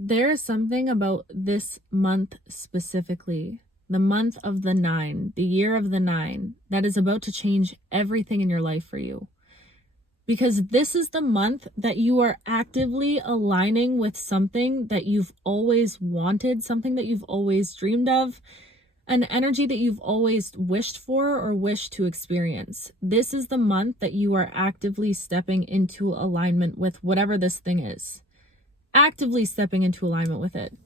There is something about this month specifically, the month of the 9, the year of the 9, that is about to change everything in your life for you. Because this is the month that you are actively aligning with something that you've always wanted, something that you've always dreamed of, an energy that you've always wished for or wished to experience. This is the month that you are actively stepping into alignment with whatever this thing is. Actively stepping into alignment with it.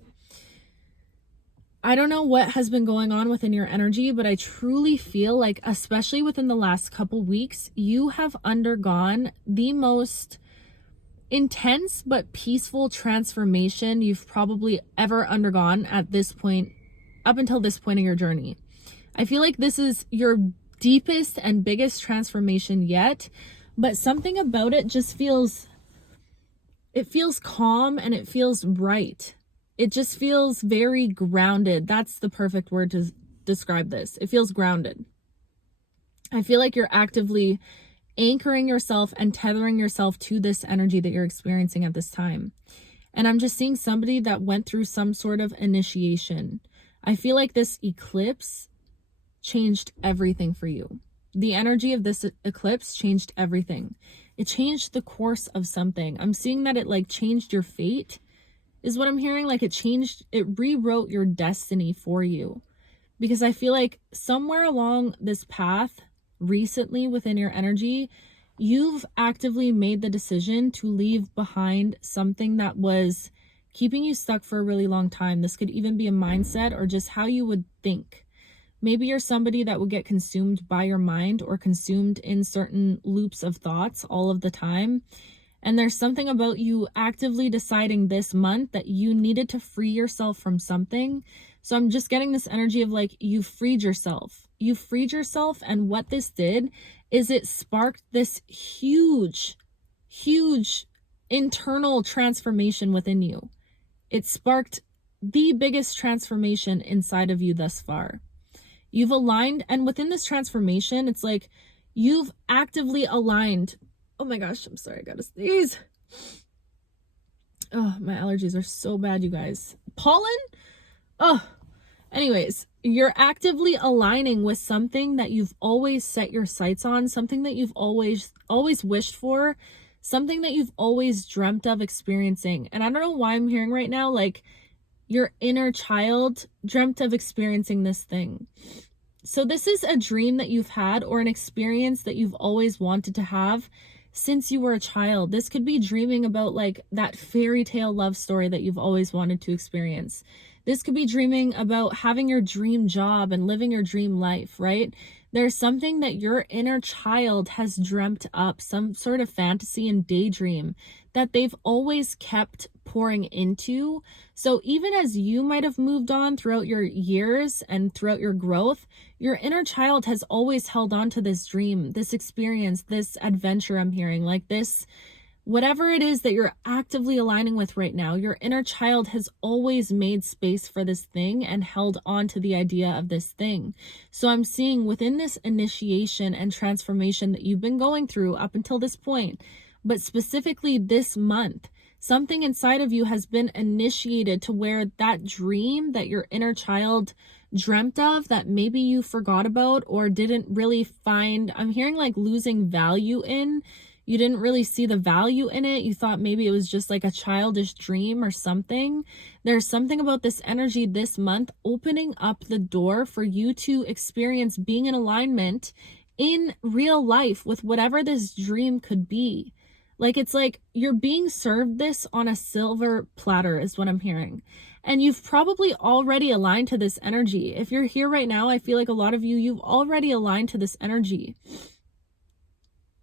I don't know what has been going on within your energy, but I truly feel like, especially within the last couple weeks, you have undergone the most intense but peaceful transformation you've probably ever undergone at this point, up until this point in your journey. I feel like this is your deepest and biggest transformation yet, but something about it just feels calm and it feels right. It just feels very grounded. That's the perfect word to describe this. It feels grounded. I feel like you're actively anchoring yourself and tethering yourself to this energy that you're experiencing at this time. And I'm just seeing somebody that went through some sort of initiation. I feel like this eclipse changed everything for you. The energy of this eclipse changed everything. It changed the course of something. I'm seeing that it changed your fate, is what I'm hearing. It rewrote your destiny for you. Because I feel like somewhere along this path recently within your energy, you've actively made the decision to leave behind something that was keeping you stuck for a really long time. This could even be a mindset or just how you would think. Maybe you're somebody that would get consumed by your mind or consumed in certain loops of thoughts all of the time. And there's something about you actively deciding this month that you needed to free yourself from something. So I'm just getting this energy of you freed yourself. You freed yourself, and what this did is it sparked this huge, huge internal transformation within you. It sparked the biggest transformation inside of you thus far. You've aligned, and within this transformation, it's like you've actively aligned. Oh my gosh, I'm sorry, I gotta sneeze. Oh, my allergies are so bad, you guys. Pollen? Oh, anyways, you're actively aligning with something that you've always set your sights on, something that you've always wished for, something that you've always dreamt of experiencing. And I don't know why I'm hearing right now, your inner child dreamt of experiencing this thing. So this is a dream that you've had or an experience that you've always wanted to have since you were a child. This could be dreaming about that fairy tale love story that you've always wanted to experience. This could be dreaming about having your dream job and living your dream life, right? There's something that your inner child has dreamt up, some sort of fantasy and daydream that they've always kept pouring into. So even as you might have moved on throughout your years and throughout your growth, your inner child has always held on to this dream, this experience, this adventure I'm hearing, this, whatever it is that you're actively aligning with right now. Your inner child has always made space for this thing and held on to the idea of this thing. So I'm seeing within this initiation and transformation that you've been going through up until this point, but specifically this month, something inside of you has been initiated to where that dream that your inner child dreamt of that maybe you forgot about or didn't really find, I'm hearing losing value in. You didn't really see the value in it. You thought maybe it was just a childish dream or something. There's something about this energy this month opening up the door for you to experience being in alignment in real life with whatever this dream could be. It's you're being served this on a silver platter is what I'm hearing. And you've probably already aligned to this energy. If you're here right now, I feel like a lot of you've already aligned to this energy.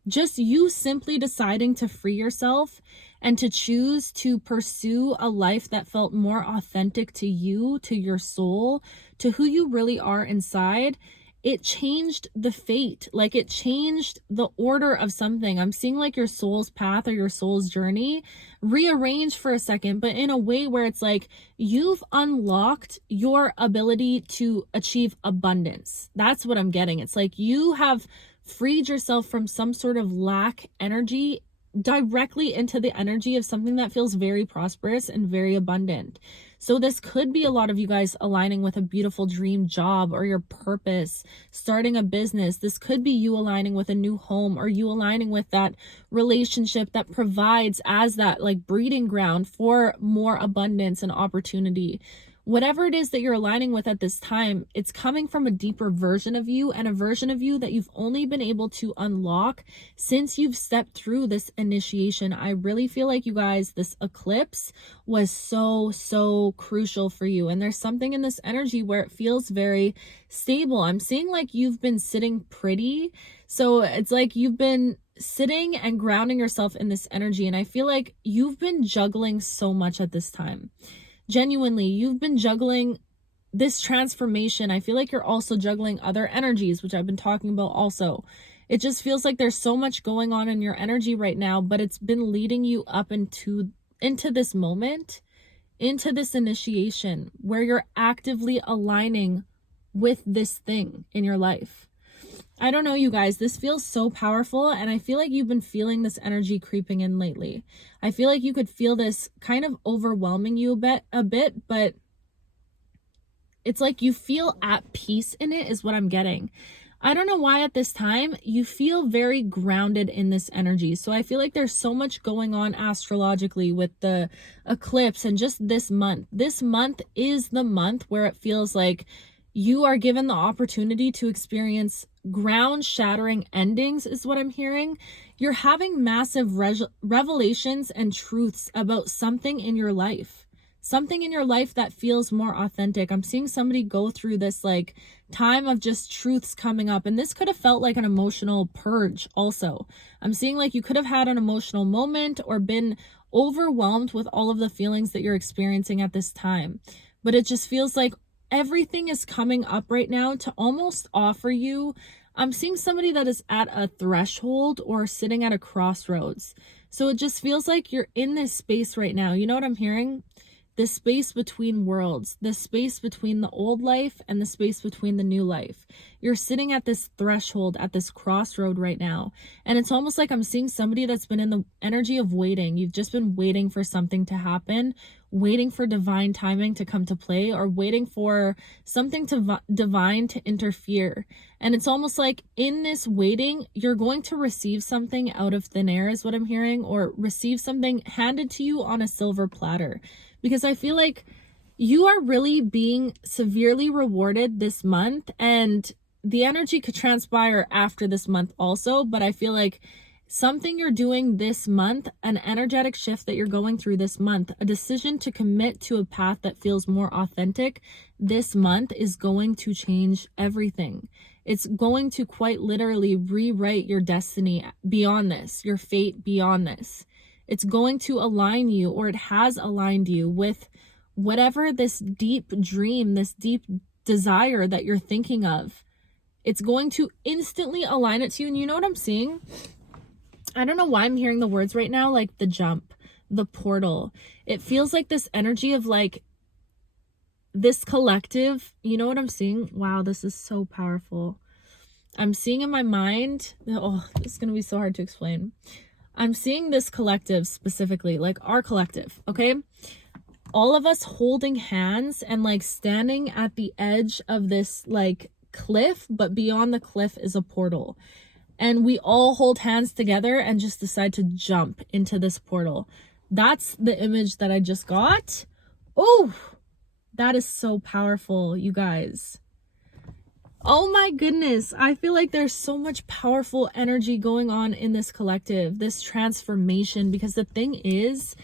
Just you simply deciding to free yourself and to choose to pursue a life that felt more authentic to you, to your soul, to who you really are inside. It changed the fate, it changed the order of something. I'm seeing your soul's path or your soul's journey rearranged for a second, but in a way where it's you've unlocked your ability to achieve abundance. That's what I'm getting. It's you have freed yourself from some sort of lack energy directly into the energy of something that feels very prosperous and very abundant. So this could be a lot of you guys aligning with a beautiful dream job or your purpose, starting a business. This could be you aligning with a new home, or you aligning with that relationship that provides as that like breeding ground for more abundance and opportunity. Whatever it is that you're aligning with at this time, it's coming from a deeper version of you, and a version of you that you've only been able to unlock since you've stepped through this initiation. I really feel like, you guys, this eclipse was so crucial for you. And there's something in this energy where it feels very stable. I'm seeing like you've been sitting pretty. So it's like you've been sitting and grounding yourself in this energy. And I feel like you've been juggling so much at this time. Genuinely, you've been juggling this transformation. I feel like you're also juggling other energies, which I've been talking about also. It just feels like there's so much going on in your energy right now, but it's been leading you up into this moment, into this initiation where you're actively aligning with this thing in your life. I don't know, you guys, this feels so powerful, and I feel like you've been feeling this energy creeping in lately. I feel like you could feel this kind of overwhelming you a bit, but it's like you feel at peace in it is what I'm getting. I don't know why at this time you feel very grounded in this energy. So I feel like there's so much going on astrologically with the eclipse and just this month. This month is the month where it feels like you are given the opportunity to experience ground-shattering endings is what I'm hearing. You're having massive revelations and truths about something in your life. Something in your life that feels more authentic. I'm seeing somebody go through this like time of just truths coming up. And this could have felt like an emotional purge also. I'm seeing like you could have had an emotional moment or been overwhelmed with all of the feelings that you're experiencing at this time. But it just feels like everything is coming up right now to almost offer you. I'm seeing somebody that is at a threshold or sitting at a crossroads. So it just feels like you're in this space right now. You know what I'm hearing? The space between worlds, the space between the old life and the space between the new life. You're sitting at this threshold, at this crossroad right now. And it's almost like I'm seeing somebody that's been in the energy of waiting. You've just been waiting for something to happen, waiting for divine timing to come to play, or waiting for something to divine to interfere. And it's almost like in this waiting, you're going to receive something out of thin air is what I'm hearing, or receive something handed to you on a silver platter. Because I feel like you are really being severely rewarded this month, and the energy could transpire after this month also, but I feel like something you're doing this month, an energetic shift that you're going through this month, a decision to commit to a path that feels more authentic this month is going to change everything. It's going to quite literally rewrite your destiny beyond this, your fate beyond this. It's going to align you, or it has aligned you with whatever this deep dream, this deep desire that you're thinking of. It's going to instantly align it to you. And you know what I'm seeing? I don't know why I'm hearing the words right now, like the jump, the portal. It feels like this energy of like this collective. You know what I'm seeing? Wow, this is so powerful. I'm seeing in my mind, oh, it's going to be so hard to explain. I'm seeing this collective specifically, like our collective, okay? All of us holding hands and like standing at the edge of this like cliff, but beyond the cliff is a portal. And we all hold hands together and just decide to jump into this portal. That's the image that I just got. Oh, that is so powerful, you guys. Oh my goodness, I feel like there's so much powerful energy going on in this collective, this transformation, because the thing is,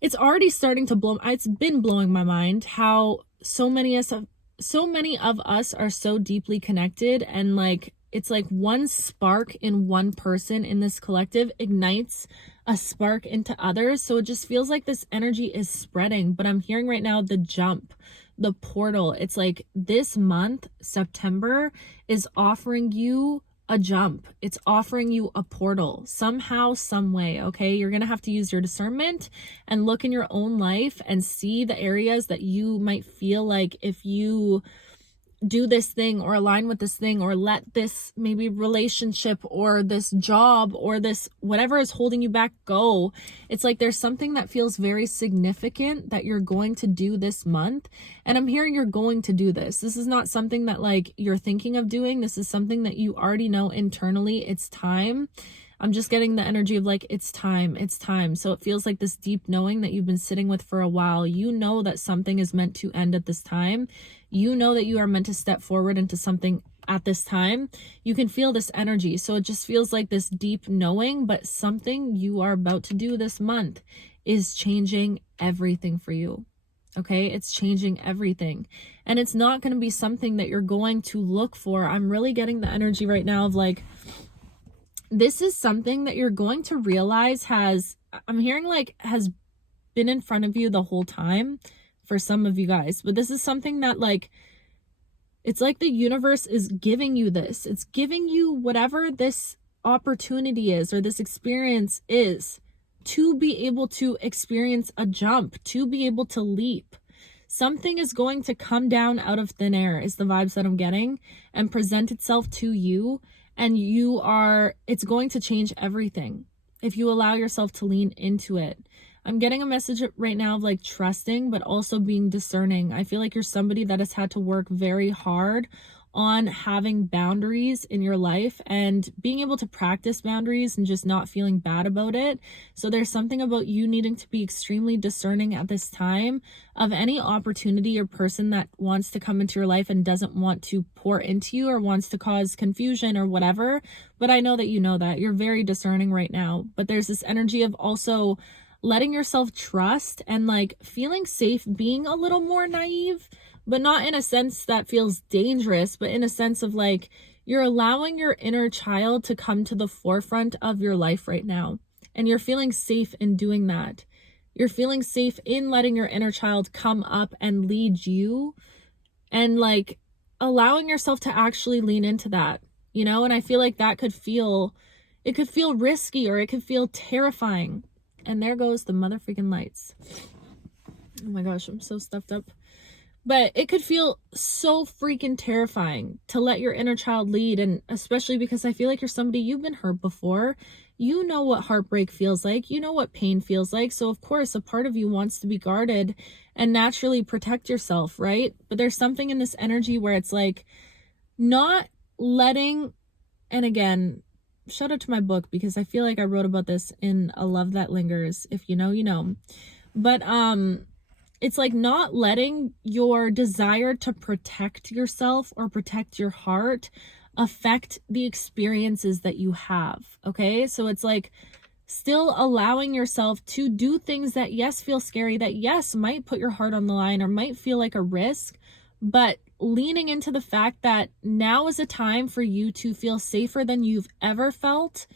it's already starting to blow, it's been blowing my mind how so many of us are so deeply connected, and like it's like one spark in one person in this collective ignites a spark into others. So it just feels like this energy is spreading. But I'm hearing right now the jump, the portal. It's like this month, September, is offering you a jump. It's offering you a portal somehow, some way. Okay, you're gonna have to use your discernment and look in your own life and see the areas that you might feel like if you do this thing or align with this thing or let this maybe relationship or this job or this whatever is holding you back go. It's like there's something that feels very significant that you're going to do this month. And I'm hearing you're going to do this. This is not something that like you're thinking of doing. This is something that you already know internally. It's time. I'm just getting the energy of like, it's time, it's time. So it feels like this deep knowing that you've been sitting with for a while. You know that something is meant to end at this time. You know that you are meant to step forward into something at this time. You can feel this energy. So it just feels like this deep knowing, but something you are about to do this month is changing everything for you. Okay, it's changing everything. And it's not going to be something that you're going to look for. I'm really getting the energy right now of like, this is something that you're going to realize I'm hearing like has been in front of you the whole time for some of you guys. But this is something that like, it's like the universe is giving you this. It's giving you whatever this opportunity is or this experience is to be able to experience a jump, to be able to leap. Something is going to come down out of thin air is the vibes that I'm getting and present itself to you. And it's going to change everything if you allow yourself to lean into it. I'm getting a message right now of like trusting, but also being discerning. I feel like you're somebody that has had to work very hard on having boundaries in your life and being able to practice boundaries and just not feeling bad about it. So there's something about you needing to be extremely discerning at this time of any opportunity or person that wants to come into your life and doesn't want to pour into you or wants to cause confusion or whatever. But I know that you know that. You're very discerning right now. But there's this energy of also letting yourself trust and like feeling safe, being a little more naive, but not in a sense that feels dangerous, but in a sense of like, you're allowing your inner child to come to the forefront of your life right now. And you're feeling safe in doing that. You're feeling safe in letting your inner child come up and lead you and like allowing yourself to actually lean into that, you know? And I feel like it could feel risky or it could feel terrifying. And there goes the motherfucking lights. Oh my gosh, I'm so stuffed up. But it could feel so freaking terrifying to let your inner child lead. And especially because I feel like you're somebody, you've been hurt before. You know what heartbreak feels like. You know what pain feels like. So of course, a part of you wants to be guarded and naturally protect yourself, right? But there's something in this energy where it's like not letting, and again, shout out to my book because I feel like I wrote about this in A Love That Lingers. If you know, you know. But it's like not letting your desire to protect yourself or protect your heart affect the experiences that you have. Okay. So it's like still allowing yourself to do things that, yes, feel scary, that, yes, might put your heart on the line or might feel like a risk, but leaning into the fact that now is a time for you to feel safer than you've ever felt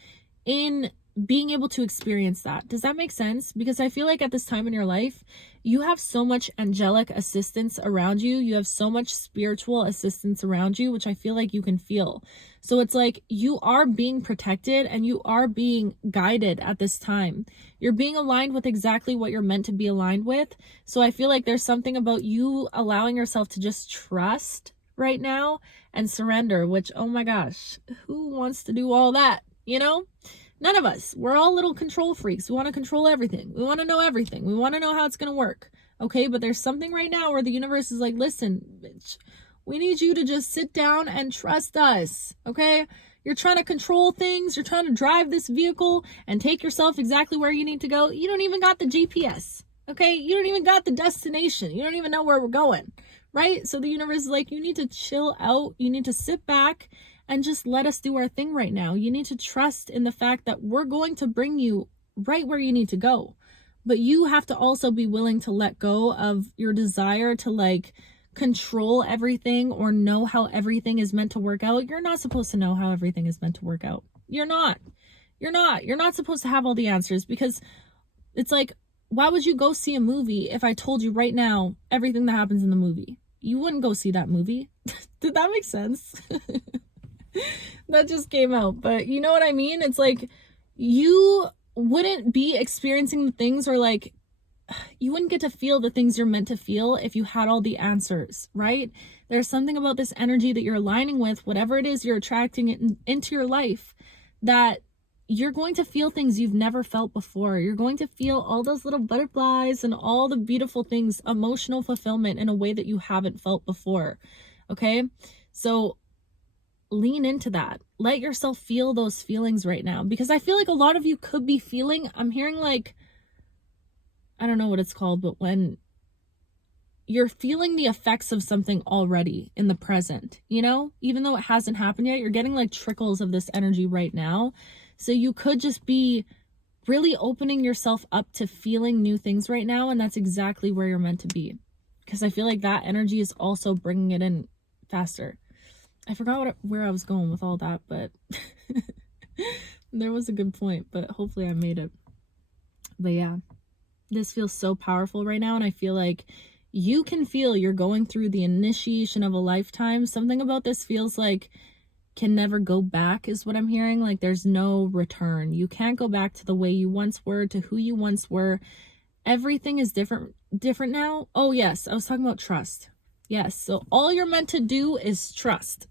in being able to experience that. Does that make sense? Because I feel like at this time in your life, you have so much angelic assistance around you. You have so much spiritual assistance around you, which I feel like you can feel. So it's like you are being protected and you are being guided at this time. You're being aligned with exactly what you're meant to be aligned with. So I feel like there's something about you allowing yourself to just trust right now and surrender, which, oh my gosh, who wants to do all that, you know? None of us. We're all little control freaks. We want to control everything. We want to know everything. We want to know how it's going to work. Okay, but there's something right now where the universe is like, listen, bitch, we need you to just sit down and trust us. Okay, you're trying to control things. You're trying to drive this vehicle and take yourself exactly where you need to go. You don't even got the GPS. Okay, you don't even got the destination. You don't even know where we're going. Right? So the universe is like, you need to chill out. You need to sit back and just let us do our thing right now. You need to trust in the fact that we're going to bring you right where you need to go. But you have to also be willing to let go of your desire to like control everything or know how everything is meant to work out. You're not supposed to know how everything is meant to work out. You're not supposed to have all the answers, because it's like, why would you go see a movie if I told you right now everything that happens in the movie? You wouldn't go see that movie. Did that make sense? That just came out, but you know what I mean? It's like you wouldn't be experiencing the things or like you wouldn't get to feel the things you're meant to feel if you had all the answers, right? There's something about this energy that you're aligning with, whatever it is you're attracting it into your life, that you're going to feel things you've never felt before. You're going to feel all those little butterflies and all the beautiful things, emotional fulfillment in a way that you haven't felt before. Okay? So lean into that. Let yourself feel those feelings right now, because I feel like a lot of you could be feeling, I'm hearing like, I don't know what it's called, but when you're feeling the effects of something already in the present, you know, even though it hasn't happened yet, you're getting like trickles of this energy right now. So you could just be really opening yourself up to feeling new things right now. And that's exactly where you're meant to be, because I feel like that energy is also bringing it in faster. I forgot where I was going with all that, but there was a good point, but hopefully I made it. But yeah, this feels so powerful right now. And I feel like you can feel you're going through the initiation of a lifetime. Something about this feels like can never go back is what I'm hearing. Like there's no return. You can't go back to the way you once were, to who you once were. Everything is different now. Oh yes, I was talking about trust. Yes, so all you're meant to do is trust.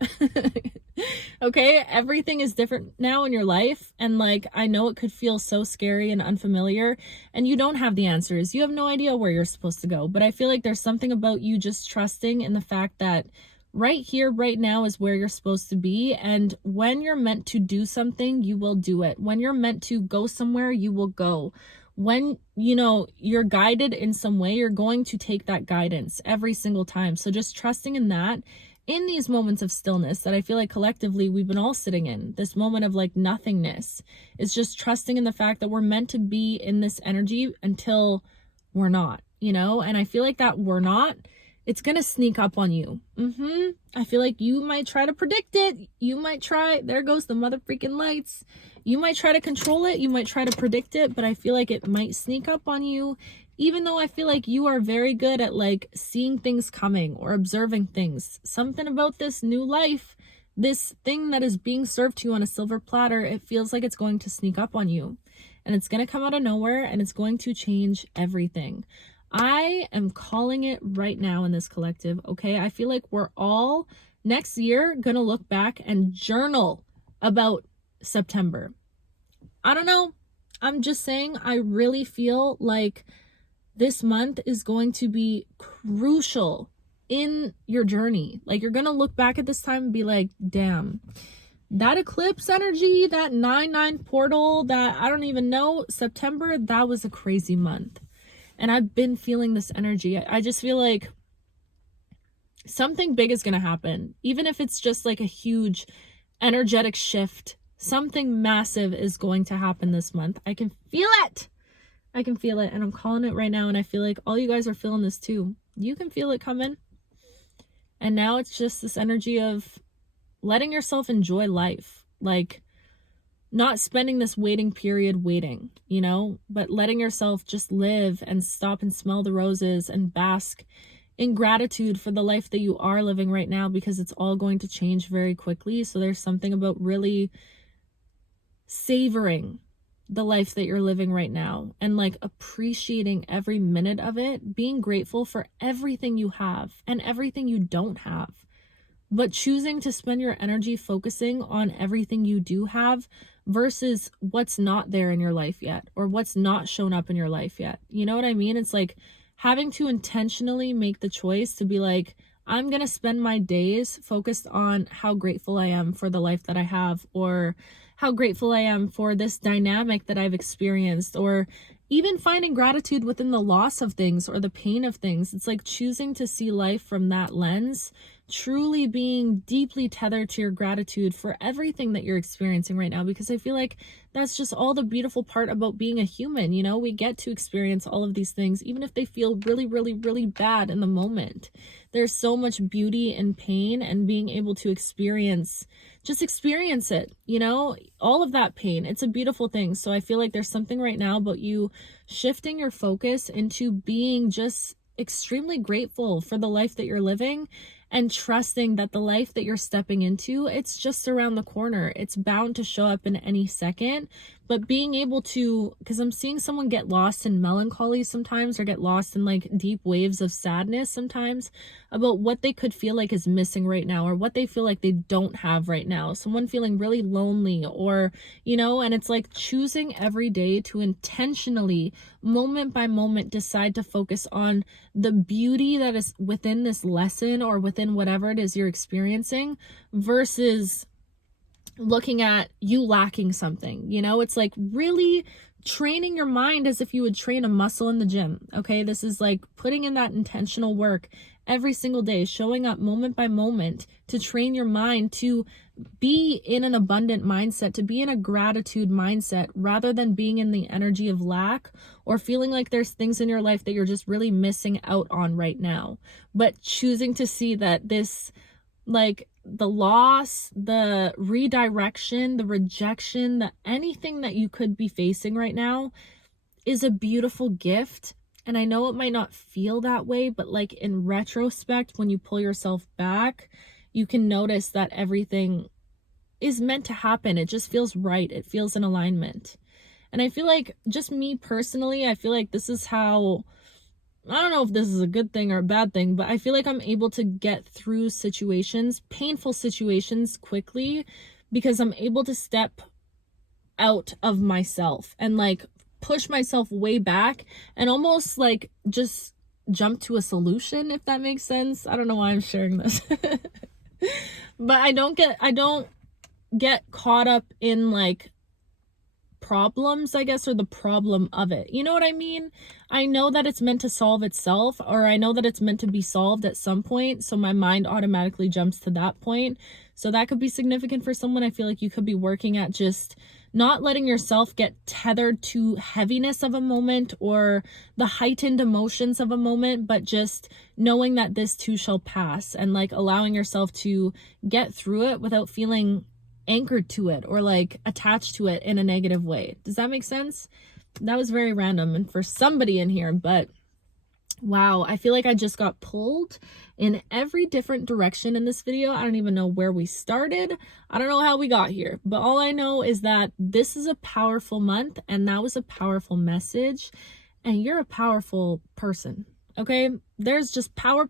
Okay, everything is different now in your life, and like I know it could feel so scary and unfamiliar, and you don't have the answers. You have no idea where you're supposed to go, but I feel like there's something about you just trusting in the fact that right here, right now is where you're supposed to be, and when you're meant to do something, you will do it. When you're meant to go somewhere, you will go. When, you know, you're guided in some way, you're going to take that guidance every single time. So just trusting in that, in these moments of stillness that I feel like collectively we've been all sitting in, this moment of like nothingness, is just trusting in the fact that we're meant to be in this energy until we're not, you know? And I feel like that we're not, it's going to sneak up on you. I feel like you might try to predict it. You might try, there goes the mother freaking lights. You might try to control it. You might try to predict it, but I feel like it might sneak up on you, even though I feel like you are very good at like seeing things coming or observing things. Something about this new life, this thing that is being served to you on a silver platter, it feels like it's going to sneak up on you, and it's going to come out of nowhere, and it's going to change everything. I am calling it right now in this collective, okay? I feel like we're all next year gonna look back and journal about September. I don't know. I'm just saying, I really feel like this month is going to be crucial in your journey. Like you're gonna look back at this time and be like, damn, that eclipse energy, that 9/9 portal, that I don't even know, September, that was a crazy month. And I've been feeling this energy. I just feel like something big is going to happen. Even if it's just like a huge energetic shift, something massive is going to happen this month. I can feel it. I can feel it. And I'm calling it right now. And I feel like all you guys are feeling this too. You can feel it coming. And now it's just this energy of letting yourself enjoy life. Like, not spending this waiting period waiting, you know, but letting yourself just live and stop and smell the roses and bask in gratitude for the life that you are living right now, because it's all going to change very quickly. So there's something about really savoring the life that you're living right now and like appreciating every minute of it, being grateful for everything you have and everything you don't have, but choosing to spend your energy focusing on everything you do have versus what's not there in your life yet, or what's not shown up in your life yet. You know what I mean? It's like having to intentionally make the choice to be like, I'm going to spend my days focused on how grateful I am for the life that I have, or how grateful I am for this dynamic that I've experienced, or even finding gratitude within the loss of things or the pain of things. It's like choosing to see life from that lens, truly being deeply tethered to your gratitude for everything that you're experiencing right now, because I feel like that's just all the beautiful part about being a human. You know, we get to experience all of these things, even if they feel really, really, really bad in the moment. There's so much beauty in pain, and being able to just experience it, you know, all of that pain. It's a beautiful thing. So I feel like there's something right now about you shifting your focus into being just extremely grateful for the life that you're living, and trusting that the life that you're stepping into, it's just around the corner. It's bound to show up in any second, but being able to, because I'm seeing someone get lost in melancholy sometimes, or get lost in like deep waves of sadness sometimes about what they could feel like is missing right now, or what they feel like they don't have right now. Someone feeling really lonely, or, you know, and it's like choosing every day to intentionally, moment by moment, decide to focus on the beauty that is within this lesson or within whatever it is you're experiencing, versus looking at you lacking something. You know, it's like really training your mind as if you would train a muscle in the gym. Okay, this is like putting in that intentional work every single day, showing up moment by moment to train your mind to be in an abundant mindset, to be in a gratitude mindset, rather than being in the energy of lack or feeling like there's things in your life that you're just really missing out on right now. But choosing to see that this, like, the loss, the redirection, the rejection, the anything that you could be facing right now is a beautiful gift. And I know it might not feel that way, but like in retrospect, when you pull yourself back, you can notice that everything is meant to happen. It just feels right. It feels in alignment. And I feel like, just me personally, I feel like this is how, I don't know if this is a good thing or a bad thing, but I feel like I'm able to get through situations, painful situations, quickly, because I'm able to step out of myself and like push myself way back and almost like just jump to a solution, if that makes sense. I don't know why I'm sharing this. But I don't get caught up in like problems, I guess, or the problem of it. You know what I mean? I know that it's meant to solve itself, or I know that it's meant to be solved at some point, so my mind automatically jumps to that point. So that could be significant for someone. I feel like you could be working at just not letting yourself get tethered to heaviness of a moment or the heightened emotions of a moment, but just knowing that this too shall pass, and like allowing yourself to get through it without feeling anchored to it or like attached to it in a negative way. Does that make sense? That was very random and for somebody in here, but wow, I feel like I just got pulled in every different direction in this video. I don't even know where we started. I don't know how we got here, but all I know is that this is a powerful month, and that was a powerful message, and you're a powerful person. Okay, there's just power,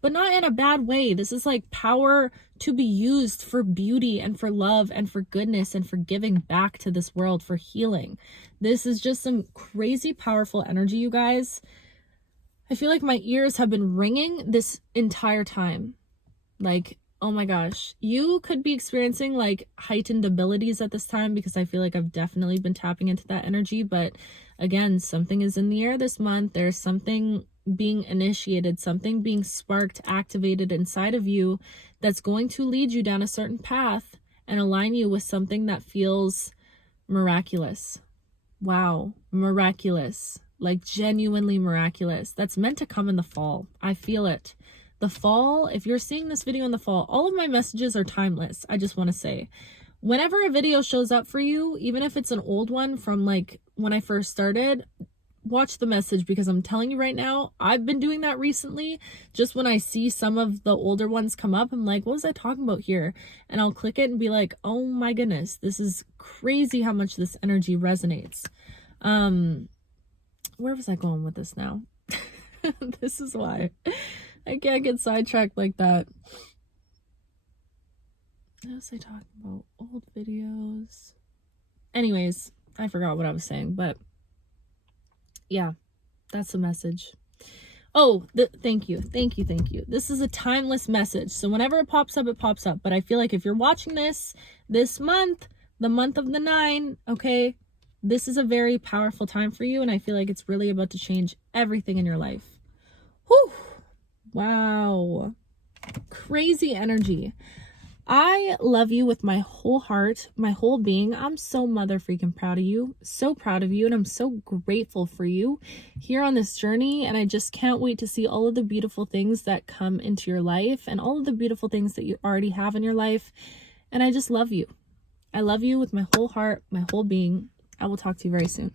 but not in a bad way. This is like power to be used for beauty and for love and for goodness and for giving back to this world, for healing. This is just some crazy powerful energy, you guys. I feel like my ears have been ringing this entire time. Like, oh my gosh, you could be experiencing like heightened abilities at this time, because I feel like I've definitely been tapping into that energy. But again, something is in the air this month. There's something being initiated, something being sparked, activated inside of you that's going to lead you down a certain path and align you with something that feels miraculous. Wow, miraculous. Like genuinely miraculous. That's meant to come in the fall. I feel it. The fall, if you're seeing this video in the fall, all of my messages are timeless. I just want to say, whenever a video shows up for you, even if it's an old one from like when I first started, watch the message, because I'm telling you right now, I've been doing that recently. Just when I see some of the older ones come up, I'm like, what was I talking about here? And I'll click it and be like, oh my goodness, this is crazy how much this energy resonates. Where was I going with this now? This is why I can't get sidetracked like that. What was I talking about? Old videos. Anyways, I forgot what I was saying, but yeah, that's the message. Oh, thank you. This is a timeless message. So whenever it pops up, it pops up. But I feel like if you're watching this month, the month of the 9, okay, this is a very powerful time for you, and I feel like it's really about to change everything in your life. Whew. Wow. Crazy energy. I love you with my whole heart, my whole being. I'm so mother freaking proud of you. So proud of you, and I'm so grateful for you here on this journey, and I just can't wait to see all of the beautiful things that come into your life and all of the beautiful things that you already have in your life. And I just love you. I love you with my whole heart, my whole being. I will talk to you very soon.